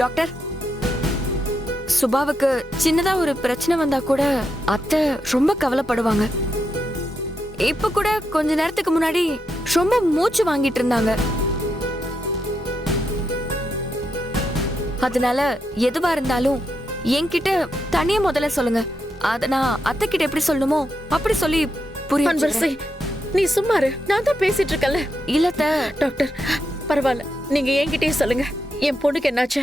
Doctor, சுபாவுக்கு சின்னதா ஒரு பிரச்சனை வந்தா கூட அத்தை ரொம்ப கவலைப்படுவாங்க. இப்ப கூட கொஞ்ச நேரத்துக்கு முன்னாடி ரொம்ப மூச்சு வாங்கிட்டு இருந்தாங்க. அதனால எதுவா இருந்தாலும் என்கிட்ட தனியா முதல்ல சொல்லுங்க. அத நான் அத்தை கிட்ட எப்படி சொல்லணுமோ அப்படி சொல்லி புரிய. நீ சும்மாரு, நான் தான் பேசிட்டு இருக்கல. இல்லத்த டாக்டர், பரவாயில்ல, நீங்க என்கிட்டயே சொல்லுங்க. என் பொண்ணுக்கு என்னாச்சு?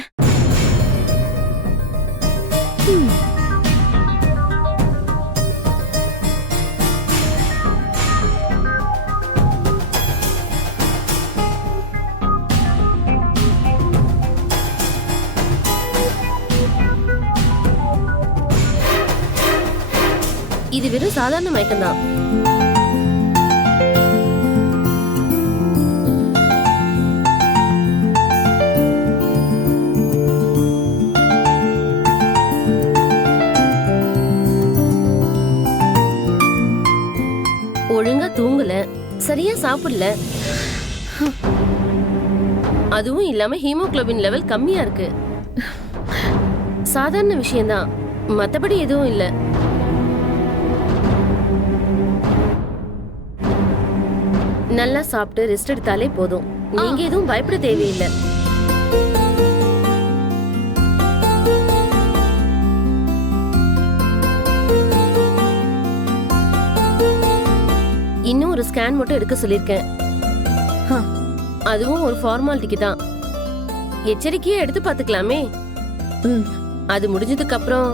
இது வெறும் சாதாரண மயக்கம் தான். ஒழுங்கா தூங்கல, சரியா சாப்பிடல, அதுவும் இல்லாம ஹீமோகுளோபின் லெவல் கம்மியா இருக்கு. சாதாரண விஷயம்தான், மத்தபடி எதுவும் இல்ல. நல்லா சாப்பிட்டு ரெஸ்ட் எடுத்தாலே போதும். நீங்க எதுவும் பயப்பட தேவையில்லை. இன்னும் ஒரு ஸ்கேன் மட்டும் எடுக்க சொல்லிருக்கேன். அதுவும் ஒரு ஃபார்மாலிட்டிக்கு தான். எச்சரிக்கையா எடுத்து பாத்துக்கலாமே. அது முடிஞ்சதுக்கு அப்புறம்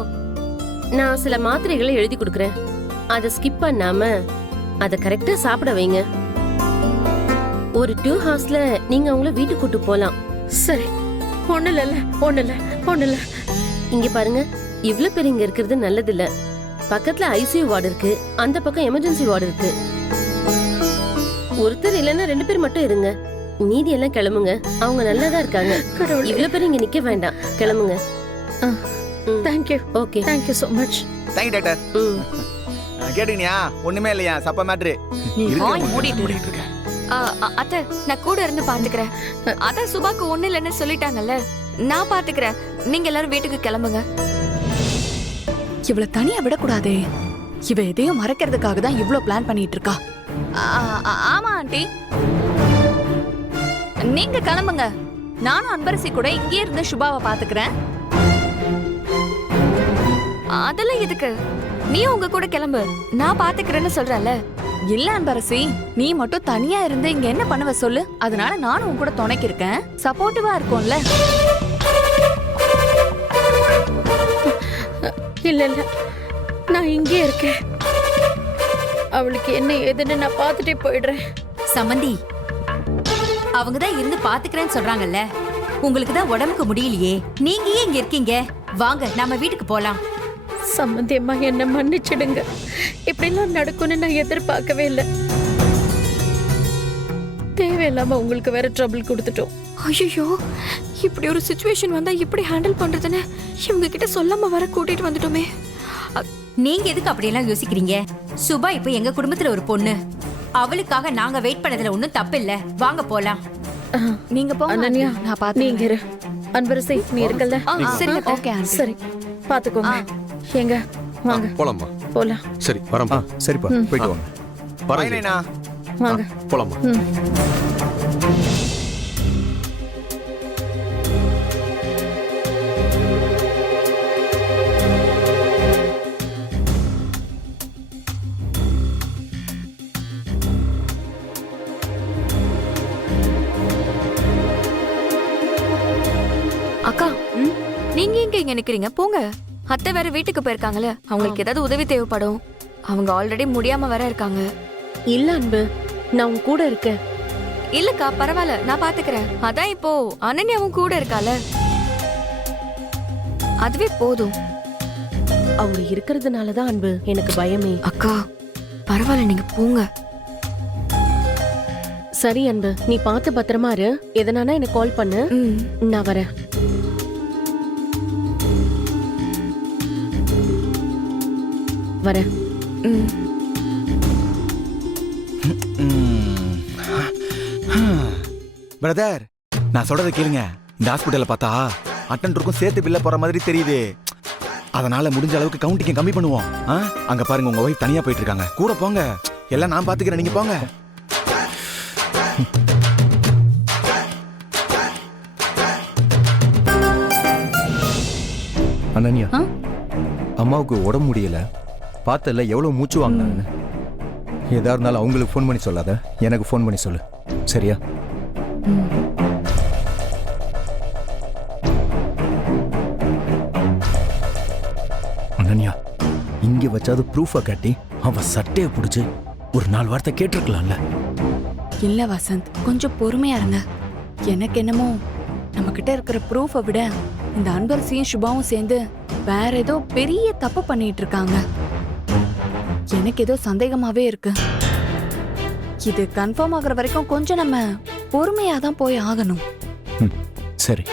நான் சில மாத்திரைகளை எழுதி கொடுக்கறேன். அதை ஸ்கிப் பண்ணாம அதை கரெக்டா சாப்பிட வைங்க. ஒரு 2 ஹார்ஸ்ல நீங்க அவங்கள வீட்டுக்கு கூட்டு போலாம். சரி, ஒண்ணு இல்ல. இங்க பாருங்க, இவ்ளோ பேர் இங்க இருக்கிறது நல்லது இல்ல. பக்கத்துல ஐசியூ வார்டு இருக்கு, அந்த பக்கம் எமர்ஜென்சி வார்டு இருக்கு. ஒருத்தர் இல்லன்னா 2 பேர் மட்டும் இருங்க. மீதி எல்லாம் கிளம்புங்க. அவங்க நல்லாதான் இருக்காங்க. இவ்ளோ பேர் இங்க நிக்க வேண்டாம், கிளம்புங்க. Thank you. Okay, thank you so much. Thank doctor. கேட்டீங்களா? ஒண்ணுமே இல்லையா, சப்ப மேட்ரு. நீ வாய் மூடிட்டு இருக்க. அத்தை, நான் கூட இருந்து பாத்துக்கிறேன். அதான் சுபாக்கு ஒண்ணு இல்லைன்னு சொல்லிட்டாங்கல்ல, நான் பாத்துக்கிறேன். நீங்க எல்லாரும் வீட்டுக்கு கிளம்புங்க. இவளை தனியா விடக்கூடாதே. இவ எதையும் மறைக்கிறதுக்காக தான் இவ்ளோ பிளான் பண்ணிட்டு இருக்கா. ஆமா ஆண்டி, நீங்க கிளம்புங்க. நானும் அன்பரசி கூட இங்கே இருந்து சுபாவை பாத்துக்கிறேன். அதெல்லாம் எதுக்கு? நீ உங்க கூட கிளம்பு, நான் பாத்துக்கிறேன்னு சொல்றல. இல்ல அன்பரசி, நீ மட்டும் தனியா இருந்து இங்க என்ன பண்ணுவ சொல்லு. அதனால நானும் உன் கூட துணைக்கு இருக்கேன், சப்போர்ட்டிவா இருக்கும்ல. இல்ல, நான் இங்கே இருக்கேன். அவளுக்கு என்ன ஏதுன்னு நான் பார்த்துட்டே போயிடுறேன். சமந்தி, அவங்க தான் இருந்து பாத்துக்கிறேன்னு சொல்றாங்கல்ல. உங்களுக்கு தான் உடம்புக்கு முடியலையே, நீங்க ஏன் இங்க இருக்கீங்க? வாங்க, நம்ம வீட்டுக்கு போலாம். சம்மந்தி அம்மா, என்ன மன்னிச்சிடுங்க. இப்படிலாம் நடக்கும்னு நான் எதிர்பார்க்கவே இல்லை. தேவையில்லாம உங்களுக்கு வேற ட்ரபிள் கொடுத்துட்டோம். ஐயோ, இப்படி ஒரு சிச்சுவேஷன் வந்தா எப்படி ஹேண்டில் பண்றதுன்னு இவங்க கிட்ட சொல்லாம வர கூட்டிட்டு வந்துட்டோமே. நீங்க எதுக்கு அப்படியெல்லாம் யோசிக்கிறீங்க? சுபா இப்ப எங்க குடும்பத்துல ஒரு பொண்ணு. அவளுக்காக நாங்க வெயிட் பண்ணதுல ஒண்ணும் தப்பு இல்ல. வாங்க போலாம். நீங்க போங்க. அனன்யா, நான் பாத்து. நீங்க இரு. அன்பரசி, நீ இருக்கல்ல? சரி, ஓகே ஆண்டி. சரி, பாத்துக்கோங்க. எங்க வாங்க போலாமா? போலாம். சரி, வரேன். சரிப்பா, போயிட்டு வாங்க. வரேன். வாங்க போலாமா? அக்கா, நீங்க எங்க இங்க நிக்கிறீங்க? போங்க. அத்தை வேற வீட்டுக்கு போயிருக்காங்கல்ல, அவங்களுக்கு ஏதாவது உதவி தேவைப்படும். அவங்க ஆல்ரெடி முடியாம வேற இருக்காங்க. இல்ல அன்பு, நான் உன் கூட இருக்கேன். இல்லக்கா, பரவாயில்ல, நான் பாத்துக்கிறேன். அதான் இப்போ அனன்யாவும் கூட இருக்கால, அதுவே போதும். அவங்க இருக்கிறதுனாலதான் அன்பு எனக்கு பயமே. அக்கா, பரவாயில்ல, நீங்க போங்க. சரி அன்பு, நீ பார்த்து பத்திரமா இரு. எதனானா எனக்கு கால் பண்ணு, நான் வரேன். வரேன். பிரதர், நான் சொல்றதை கேளுங்க. இந்த ஹாஸ்பிட்டல்ல பார்த்தா அட்டெண்டருக்கும் சேர்த்து பில்ல போற மாதிரி தெரியுது. அதனால முடிஞ்ச அளவுக்கு கவுண்டிங்க கம்மி பண்ணுவோம். அங்க பாருங்க உங்க ஒய்ஃப் தனியா போயிட்டு இருக்காங்க. கூட போங்க, எல்லாம் நான் பாத்துக்கிறேன், நீங்க போங்க. அனன்யா, அம்மாவுக்கு உடம்பு முடியல, பார்த்தல எவ்வளவு மூச்சு வாங்கினாங்கன்னு. எதா இருந்தாலும் அவங்களுக்கு ஃபோன் பண்ணி சொல்லாத, எனக்கு ஃபோன் பண்ணி சொல்லு, சரியா? அனன்யா, இங்க வச்சாது ப்ரூஃபா காட்டி அவ சட்டையை பிடிச்சு ஒரு 4 வார்த்தை கேட்டிருக்கலாம்ல. இல்ல வசந்த், கொஞ்சம் பொறுமையா இருங்க. எனக்கு என்னமோ நம்ம கிட்ட இருக்கிற ப்ரூஃபை விட இந்த அன்பரசியும் சுபாவும் சேர்ந்து வேற ஏதோ பெரிய தப்பு பண்ணிட்டு இருக்காங்க. எனக்கு ஏதோ சந்தேகமாவே இருக்கு. இது கன்ஃபார்ம் ஆகுற வரைக்கும் கொஞ்சம் நம்ம பொறுமையா தான் போய் ஆகணும். சரி,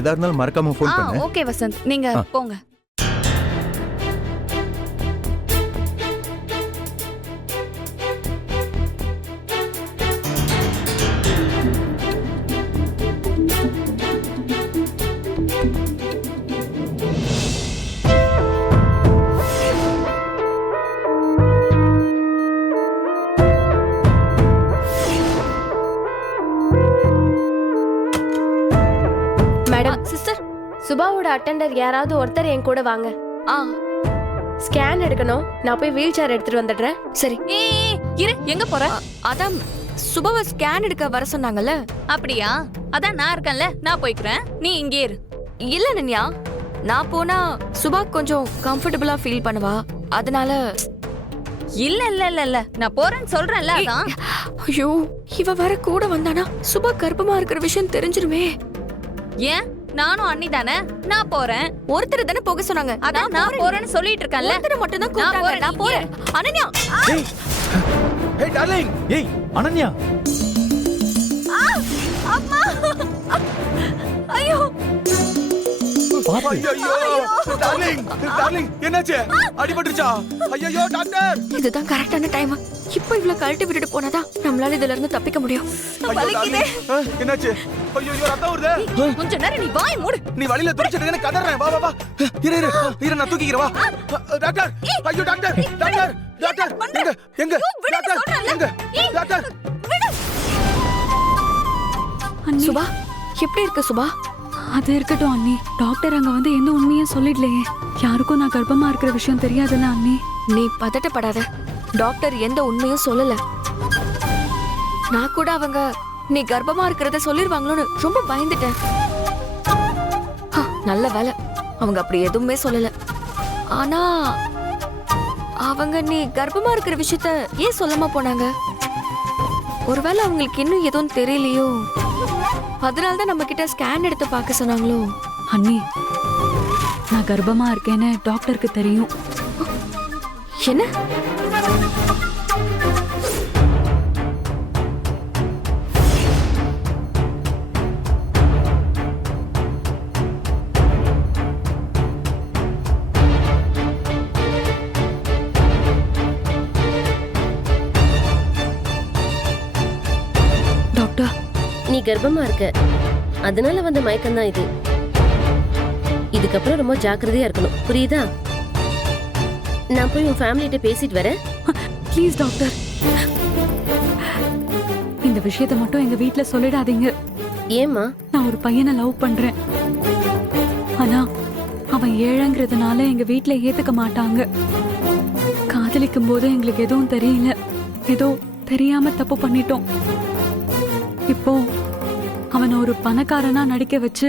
எதா இருந்தாலும் மறக்காம ஃபோன் பண்ணு. ஓகே வசந்த், நீங்க போங்க. Madam, sister. சுபாவோட அட்டெண்டர் யாராவது ஒருத்தர் என் கூட வாங்க. ஸ்கேன் எடுக்கணும். நான் போய் வீல் சேர் எடுத்துட்டு வந்துடுறேன். சரி. இரு, எங்க போற? அதான் சுபாவை ஸ்கேன் எடுக்க வர சொன்னாங்கல்ல. அப்படியா? அதான் நான் இருக்கேன்ல, நான் போய்க்கிறேன், நீ இங்கே இரு. இல்ல நன்யா, நான் போனா சுபா கொஞ்சம் கம்ஃபர்டபுளா ஃபீல் பண்ணுவா, அதனால. இல்ல இல்ல இல்ல இல்ல, நான் போறேன்னு சொல்றேன்ல. அதான். ஐயோ, இவ வர கூட வந்தானா சுபா கர்ப்பமா இருக்கிற விஷயம் தெரிஞ்சிருமே. ஏன்? நானும் அண்ணி தானே, நான் போறேன். ஒருத்தர் தானே போக சொன்னாங்க. அதான் நான் போறேன்னு சொல்லிட்டு இருக்கேன்ல. ஒருத்தர் மட்டும் தான் கூப்பிட்டாங்க. நான் போறேன். அனன்யா. ஏய் டார்லிங். ஏய் அனன்யா. அம்மா. ஐயோ. டார்லிங், டார்லிங், என்னாச்சு? அடிபட்டுச்சா? ஐயோ டாக்டர். இதுதான் கரெக்டான டைம். இப்போ இவ்ளோ கழட்டி விட்டுட்டு போனாதான் நம்மளால இதுல இருந்து தப்பிக்க முடியும். வலிக்குதே. என்னாச்சு? ஐயோ ரத்தம் வருதே. கொஞ்ச நேரம் நீ வாய் மூடு. நீ வலியில துடிச்சிட்டு கதறேன். வா வா வா. இரு நான் தூக்கிக்கிறேன். வா டாக்டர். ஐயோ டாக்டர், டாக்டர், டாக்டர். எங்க டாக்டர்? எங்க டாக்டர்? சுபா, எப்படி இருக்க சுபா? அது இருக்கட்டும் அண்ணி, டாக்டர் அங்க வந்து எந்த உண்மையும் சொல்லிடலையே. யாருக்கும் நான் கர்ப்பமா இருக்கிற விஷயம் தெரியாதுல்ல அண்ணி. நீ பதட்டப்படாத. டாக்டர் எந்த உண்மையும் சொல்லல. நான் கூட அவங்க நீ கர்ப்பமா இருக்கிறத சொல்லிருவாங்களோன்னு ரொம்ப பயந்துட்டேன். நல்ல வேலை, அவங்க அப்படி எதுவுமே சொல்லல. ஆனா அவங்க நீ கர்ப்பமா இருக்கிற விஷயத்த ஏன் சொல்லாம போனாங்க? ஒருவேளை அவங்களுக்கு இன்னும் எதுவும் தெரியலையோ, அதனாலதான் நம்ம கிட்ட ஸ்கேன் எடுத்து பார்க்க சொன்னாங்களோ? அண்ணி, நான் கர்ப்பமா இருக்கேன்னு டாக்டருக்கு தெரியும். என்ன? டாக்டர், நீ கர்ப்பமா இருக்க, அதனால வந்த மயக்கம் தான் இது. இதுக்கப்புறம் ரொம்ப ஜாக்கிரதையா இருக்கணும், புரியுதா? நான் போய் உன் ஃபேமிலிட்ட பேசிட்டு வரேன். ப்ளீஸ் டாக்டர், இந்த விஷயத்தை மட்டும் எங்க வீட்ல சொல்லிடாதீங்க. ஏம்மா? நான் ஒரு பையனை லவ் பண்றேன். ஆனா அவன் ஏழைங்கிறதுனால எங்க வீட்ல ஏத்துக்க மாட்டாங்க. காதலிக்கும் போது எங்களுக்கு எதுவும் தெரியல, ஏதோ தெரியாம தப்பு பண்ணிட்டோம். இப்போ அவனை ஒரு பணக்காரனா நடிக்க வச்சு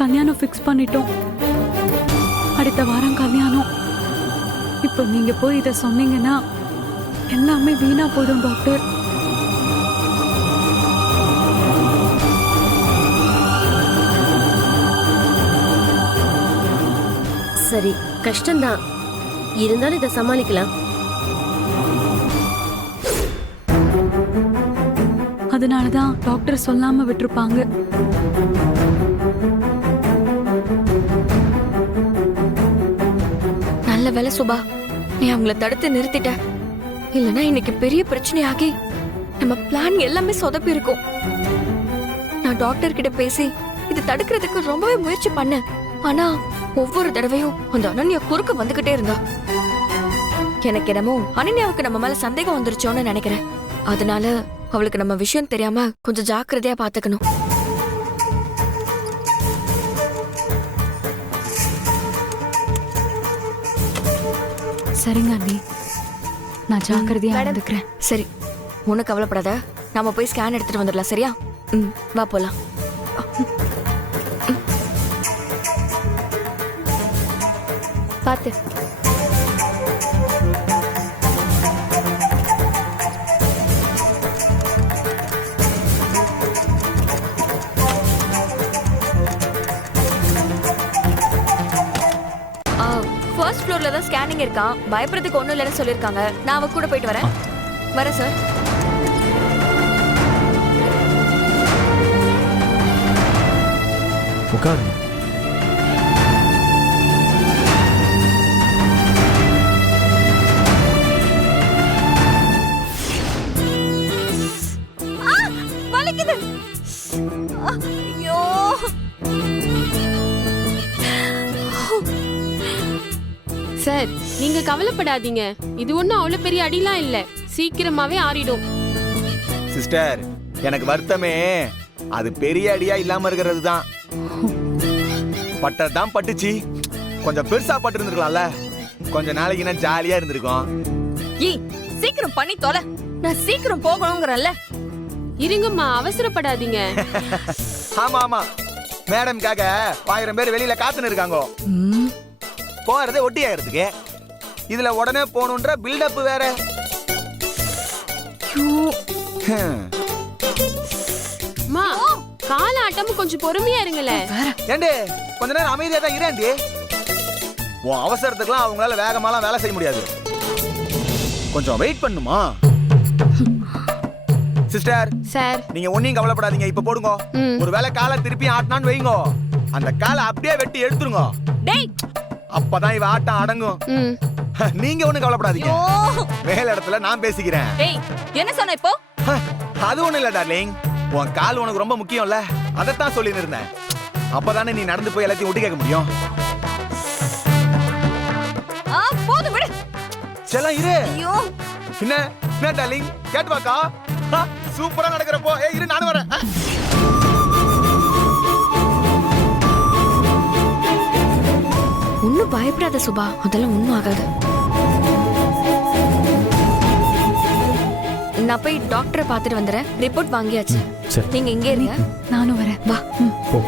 கல்யாணம் ஃபிக்ஸ் பண்ணிட்டோம். அடுத்த வாரம் கல்யாணம். இப்போ நீங்க போய் இத சொன்னீங்கன்னா எல்லாமே வீணா போயிடும் டாக்டர். சரி, கஷ்டம்தான், இருந்தாலும் இதை சமாளிக்கலாம். அதனாலதான் டாக்டர் சொல்லாம விட்டுருப்பாங்க. நல்ல வேலை சுபா, நீ அவங்கள தடுத்து நிறுத்திட்ட. இல்லனா இன்னைக்கு பெரிய பிரச்சனையாகி நம்ம பிளான் எல்லாமே சொதப்பி இருக்கும். நான் டாக்டர் கிட்ட பேசி தடுக்கிறதுக்கு ரொம்பவே முயற்சி பண்ணேன். ஆனா ஒவ்வொரு தடவையும் அந்த அனன்யா குறுக்க வந்துகிட்டே இருந்தா. எனக்கு என்னமோ அனன்யாவுக்கு நம்ம மேல சந்தேகம் வந்துருச்சோன்னு நினைக்கிறேன். அதனால அவளுக்கு நம்ம விஷயம் தெரியாம கொஞ்சம் ஜாக்கிரதையா பாத்துக்கணும். சரிங்க அண்ணி, நான் ஜாக்கிரதையா இருந்துக்கிறேன். சரி, ஒன்னும் கவலைப்படாத. நாம போய் ஸ்கேன் எடுத்துட்டு வந்துடலாம். சரியா? வா போலாம். பாத்து. ஃபர்ஸ்ட் ஃப்ளோர்ல தான் ஸ்கேனிங் இருக்கான். பயப்படுறதுக்கு ஒண்ணும் இல்லைன்னு சொல்லிருக்காங்க. நான் அவ கூட போயிட்டு வரேன். வரேன் சார். உட்காருங்க. வலிக்குது. ஐயோ, சார் நீங்க கவலைப்படாதீங்க, இது ஒண்ணும் அவ்வளவு பெரிய அடிலாம் இல்ல, சீக்கிரமாவே ஆறிடும். சிஸ்டர், எனக்கு வருத்தமே அது பெரிய அடியா இல்லாம இருக்கிறது தான். பட்டதான் பட்டுச்சு, கொஞ்சம் பெருசா பட்டு இருந்திருக்கலாம்ல. கொஞ்ச நாளைக்கு நான் ஜாலியா இருந்திருக்கோம். ஏய், சீக்கிரம் பண்ணி தொலை. நான் சீக்கிரம் போகணும்ங்கறல்ல. இருங்கம்மா, அவசரப்படாதீங்க. ஆமா ஆமா, மேடம்காக 1000 பேர் வெளியில காத்துன்னு இருக்காங்க. போறதே ஒட்டி ஆகிறதுக்கு, இதுல உடனே போகணுன்ற பில்டப் வேற. அம்மா, கால ஆட்டமும் கொஞ்சம் பொறுமையா இருங்களே. ஏண்டி கொஞ்ச நேரம் அமைதியா தான் இரேண்டி. உன் அவசரத்துக்குலாம் அவங்களால வேகமாலாம் வேலை செய்ய முடியாது. கொஞ்சம் வெயிட் பண்ணுமா சிஸ்டர்? சார் நீங்க ஒன்னையும் கவலைப்படாதீங்க. இப்ப போடுங்க. ஒரு வேளை காலை திருப்பி ஆட்டினான்னு வைங்க, அந்த காலை அப்படியே வெட்டி எடுத்துருங்க. டேய், அப்பதான் இவ ஆட்டம் அடங்கும். நீங்க ஒண்ணும் கவலைப்படாதீங்க, மேல இடத்துல நான் பேசிக்கிறேன். டேய், என்ன சொன்ன இப்போ? அது ஒண்ணு இல்ல டார்லிங், உன் கால் உனக்கு ரொம்ப முக்கியம்ல, அதைத்தான் சொல்லின்னு இருந்தேன். அப்பதானே நீ நடந்து போய் எல்லாத்தையும் ஒட்டி கேட்க முடியும். போதும் விடு. செல்லம் இரு. ஐயோ, என்ன டார்லிங், கேட்டு பாக்கா. சூப்பரா நடக்கிறப்போ. இரு, நானும் வரேன். ஒன்னும் பயப்படாத சுபா, அதெல்லாம் ஒன்னும் ஆகாது. நான் போய் டாக்டரை பார்த்துட்டு வந்துடுறேன். ரிப்போர்ட் வாங்கியாச்சு. சரி. நீங்க இங்கே இருங்க, நானும் வரேன். வா. போ.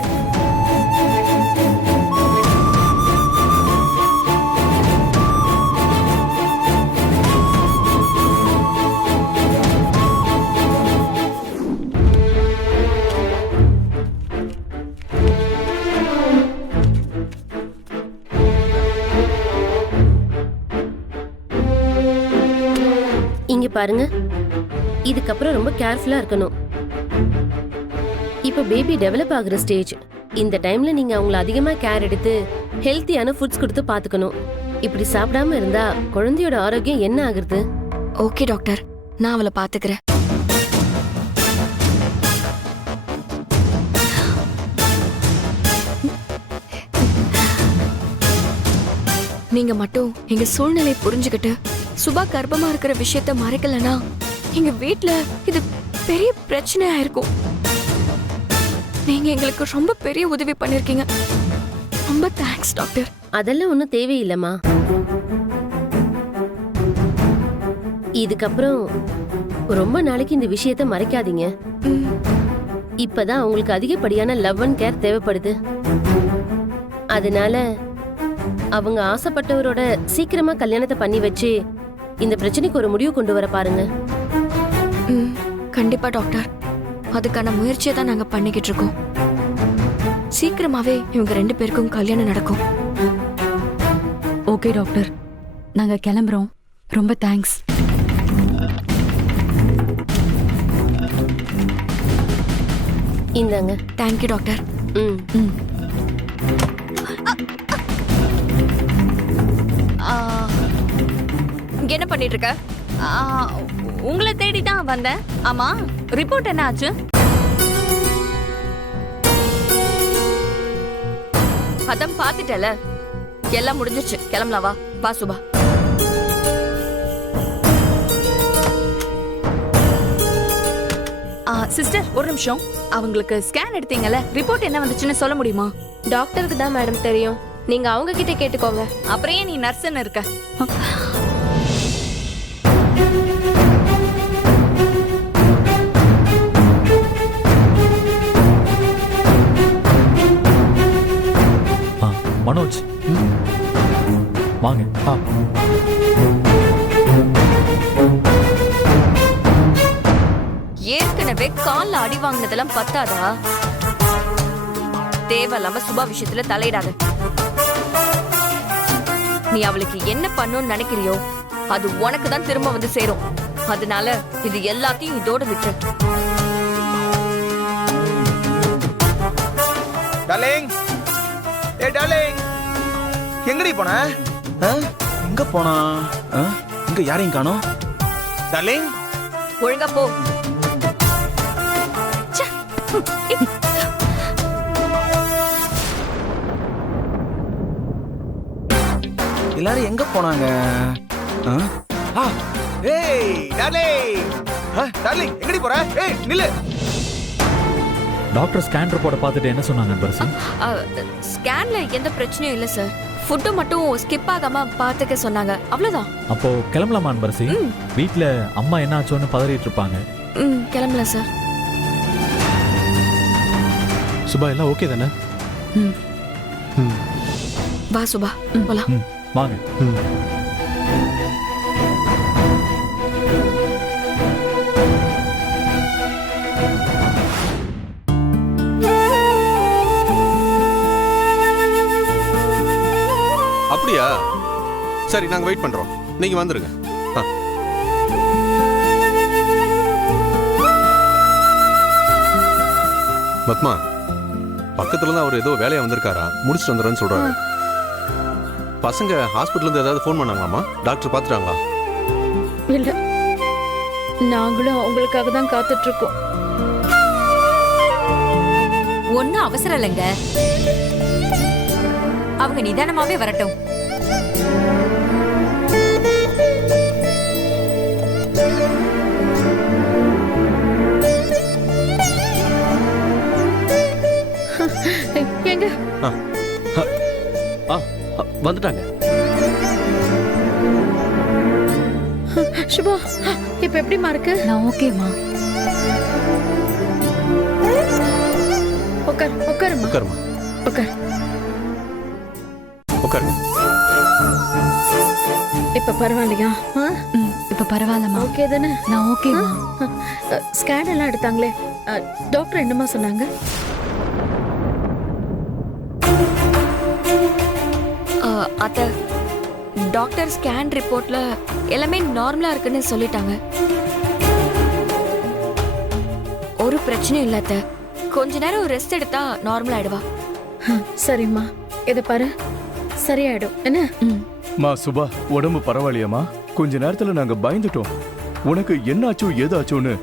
இங்க பாருங்க, இதுக்கப்புறம் ரொம்ப கேர்ஃபுல்லா இருக்கணும். இப்ப பேபி டெவலப் ஆகுற ஸ்டேஜ். இந்த டைம்ல நீங்க அவங்கள அதிகமா கேர் எடுத்து ஹெல்த்தியான ஃபுட்ஸ் கொடுத்து பாத்துக்கணும். இப்படி சாப்பிடாம இருந்தா குழந்தையோட ஆரோக்கியம் என்ன ஆகுறது? ஓகே டாக்டர், நான் அவளை பாத்துக்கிறேன். நீங்க மட்டும் எங்க சூழ்நிலை புரிஞ்சுக்கிட்டு சுபா கர்ப்பமா இருக்கிற விஷயத்த மறைக்கலனா எங்க வீட்ல இது பெரிய பிரச்சனையா இருக்கும். நீங்க எங்களுக்கு ரொம்ப பெரிய உதவி பண்ணிருக்கீங்க. ரொம்ப தேங்க்ஸ் டாக்டர். அதெல்லாம் ஒண்ணும் தேவையில்லம்மா. இதுக்கப்புறம் ரொம்ப நாளைக்கு இந்த விஷயத்த மறைக்காதீங்க. இப்பதான் அவங்களுக்கு அதிகப்படியான லவ் அண்ட் கேர் தேவைப்படுது. அதனால அவங்க ஆசைப்பட்டவரோட சீக்கிரமா கல்யாணத்தை பண்ணி வச்சு இந்த பிரச்சனைக்கு ஒரு முடிவு கொண்டு வர பாருங்க. கண்டிப்பா டாக்டர், அதுக்கான முயற்சியை தான் நாங்க பண்ணிக்கிட்டு இருக்கோம். சீக்கிரமாவே இவங்க 2 பேருக்கும் கல்யாணம் நடக்கும். ஓகே டாக்டர், நாங்க கிளம்புறோம். ரொம்ப தேங்க்ஸ். இந்தாங்க. Thank you doctor. இங்க என்ன பண்ணிட்டு இருக்க? உங்களை தேடி தான் வந்தேன். ஆமா, ரிப்போர்ட் என்ன ஆச்சு? அதான் பாத்துட்டல, எல்லாம் முடிஞ்சிருச்சு. கிளம்பலாம், வா வா சுபா. சிஸ்டர் ஒரு நிமிஷம், அவங்களுக்கு ஸ்கேன் எடுத்தீங்கல்ல, ரிப்போர்ட் என்ன வந்துச்சுன்னு சொல்ல முடியுமா? டாக்டருக்கு தான் மேடம் தெரியும், நீங்க அவங்க கிட்ட கேட்டுக்கோங்க. அப்புறம் ஏன் நீ நர்ஸ்ன்னு இருக்க? மனோஜ் வாங்க. ஏற்கனவே கால்ல அடி வாங்கினதெல்லாம் பத்தாதா? தேவையில்லாம சுபா விஷயத்துல தலையிடாத. நீ அவளுக்கு என்ன பண்ணணும்னு நினைக்கிறியோ அது உனக்கு தான் திரும்ப வந்து சேரும். அதனால இது எல்லாத்தையும் இதோட விட்டு. டார்லிங், ஏ டார்லிங், எங்கடி போன? எங்க போனா? இங்க யாரையும் காணோம். டார்லிங், ஒழுங்கா போ. எல்லாரும் எங்க போனாங்க? ஏய் டார்லிங், டார்லிங் எங்கடி போற? ஏய் நில்லு. டாக்டர் ஸ்கேன் ரிப்போர்ட்டை பார்த்துட்டு என்ன சொன்னாங்க அன்பரசி? ஸ்கேன்ல எந்த பிரச்சனையும் இல்ல சார். ஃபுட்டு மட்டும் ஸ்கிப் ஆகாம பார்த்துக்க சொன்னாங்க, அவ்வளவுதான். அப்போ கிளம்பலாமா அன்பரசி? வீட்ல அம்மா என்ன ஆச்சோன்னு பதறிட்டு இருப்பாங்க. கிளம்பலாம் சார். சுபா எல்லாம் ஓகே தானே? வா சுபா போலாம். வாங்க. அப்படியா? சரி, நாங்க வெயிட் பண்றோம், நீங்க வந்துருங்க. பத்மா, பக்கத்துல தான் அவர் ஏதோ வேலையா வந்திருக்காரா, முடிச்சுட்டு வந்துடுறேன்னு சொல்றாரு. பசங்க ஹாஸ்பிட்டல்ல இருந்து ஏதாவது ஃபோன் பண்ணாங்களாமா? டாக்டர் பார்த்துட்டாங்களா? இல்ல, நாங்களும் அவங்களுக்காக தான் காத்துட்டு இருக்கோம். ஒன்னும் அவசரம் இல்லைங்க, அவங்க நிதானமாவே வரட்டும். எங்க வந்துட்டாங்க. சுபா, இப்ப எப்படிமா இருக்கு? நான் ஓகேமா. உட்காருமா. உட்காருமா. உட்கார். உட்காருங்க. இப்ப பரவாயில்லையா? இப்ப பரவாயில்லமா. ஓகே தானே? நான் ஓகேமா. ஸ்கேன் எல்லாம் எடுத்தாங்களே, டாக்டர் என்னமா சொன்னாங்க? அத்த, டாக்டர் ஸ்கேன் ரிப்போர்ட்ல எல்லாமே நார்மலா இருக்குன்னு சொல்லிட்டாங்க. ஒரு பிரச்சனையும் இல்ல அத்த. கொஞ்ச நேரம் ரெஸ்ட் எடுத்தா நார்மல் ஆயிடுவா. சரிம்மா, இத பாரு, சரியாயிடும். என்ன மா சுபா, உடம்பு பரவாயில்லையாமா? கொஞ்ச நேரத்துல நாங்க பயந்துட்டோம். உனக்கு என்ன ஆச்சோ ஏதாச்சோன்னு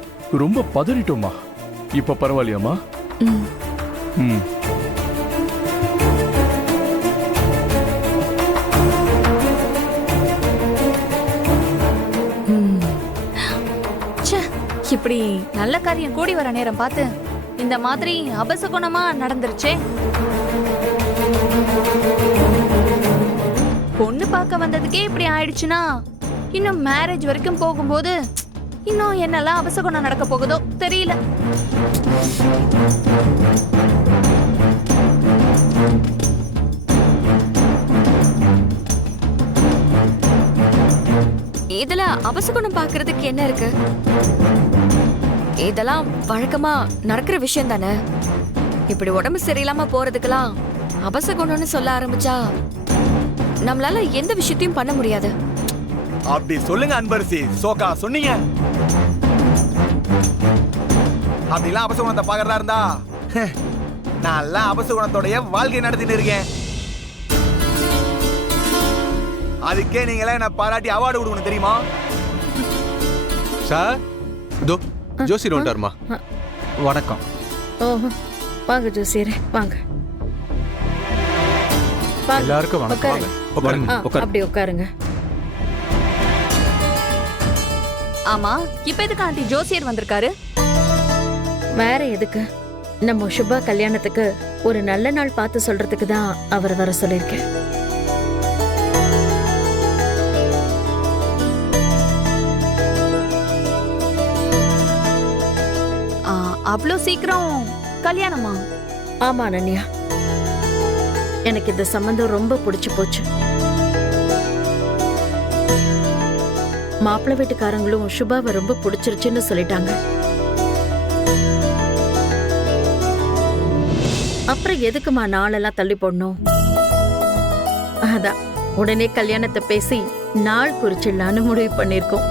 ரொம்ப பதறிட்டோமா. இப்ப பரவாயில்லையாமா? இப்படி நல்ல காரியம் கூடி வர நேரம் பார்த்து இந்த மாதிரி அபசகுணமா நடந்துருச்சே. பொண்ணு பார்க்க வந்ததுக்கே இப்படி ஆயிடுச்சுன்னா இன்னும் மேரேஜ் வரைக்கும் போகும்போது இன்னும் என்னெல்லாம் அபசகுணம் நடக்க போகுதோ தெரியல. இதுல அபசகுணம் பாக்குறதுக்கு என்ன இருக்கு? இதெல்லாம் வழக்கமா நடக்கிற விஷயம் தானே. இப்படி உடம்பு சரியில்லாம போறதுக்கெல்லாம் அபசகுணம்னு சொல்ல ஆரம்பிச்சா நம்மளால எந்த விஷயத்தையும் பண்ண முடியாது. அப்படி சொல்லுங்க அன்பரசி. சோகா சொன்னீங்க. அப்படிலாம் அபசகுணத்தை பாக்குறதா இருந்தா நான் அபசகுணத்தோடைய வாழ்க்கை நடத்திட்டு இருக்கேன். அதுக்கே நீங்களே என்ன பாராட்டி அவார்டு கொடுக்கணும் தெரியுமா? சார், இதோ ஜோசியர் வந்துட்டாருமா. வணக்கம். ஓஹோ, வாங்க ஜோசியரே, வாங்க. வாங்க. எல்லாருக்கும் வணக்கம். உட்காருங்க. உட்காருங்க ஆ, உட்காரு அப்படி உட்காருங்க. ஆமா இப்ப எதுக்கு ஆண்டி ஜோசியர் வந்திருக்காரு? வேற எதுக்கு, நம்ம சுபா கல்யாணத்துக்கு ஒரு நல்ல நாள் பார்த்து சொல்றதுக்கு தான் அவர் வர சொல்லியிருக்கேன். அவ்வளோ சீக்கிரம் கல்யாணமா? ஆமா அனன்யா, எனக்கு இந்த சம்பந்தம் ரொம்ப பிடிச்சு போச்சு. மாப்பிள்ளை வீட்டுக்காரங்களும் சுபாவை ரொம்ப பிடிச்சிருச்சுன்னு சொல்லிட்டாங்க. அப்புறம் எதுக்குமா நாளெல்லாம் தள்ளி போடணும்? அதான் உடனே கல்யாணத்தை பேசி நாள் குறிச்சிடலான்னு முடிவு பண்ணிருக்கோம்.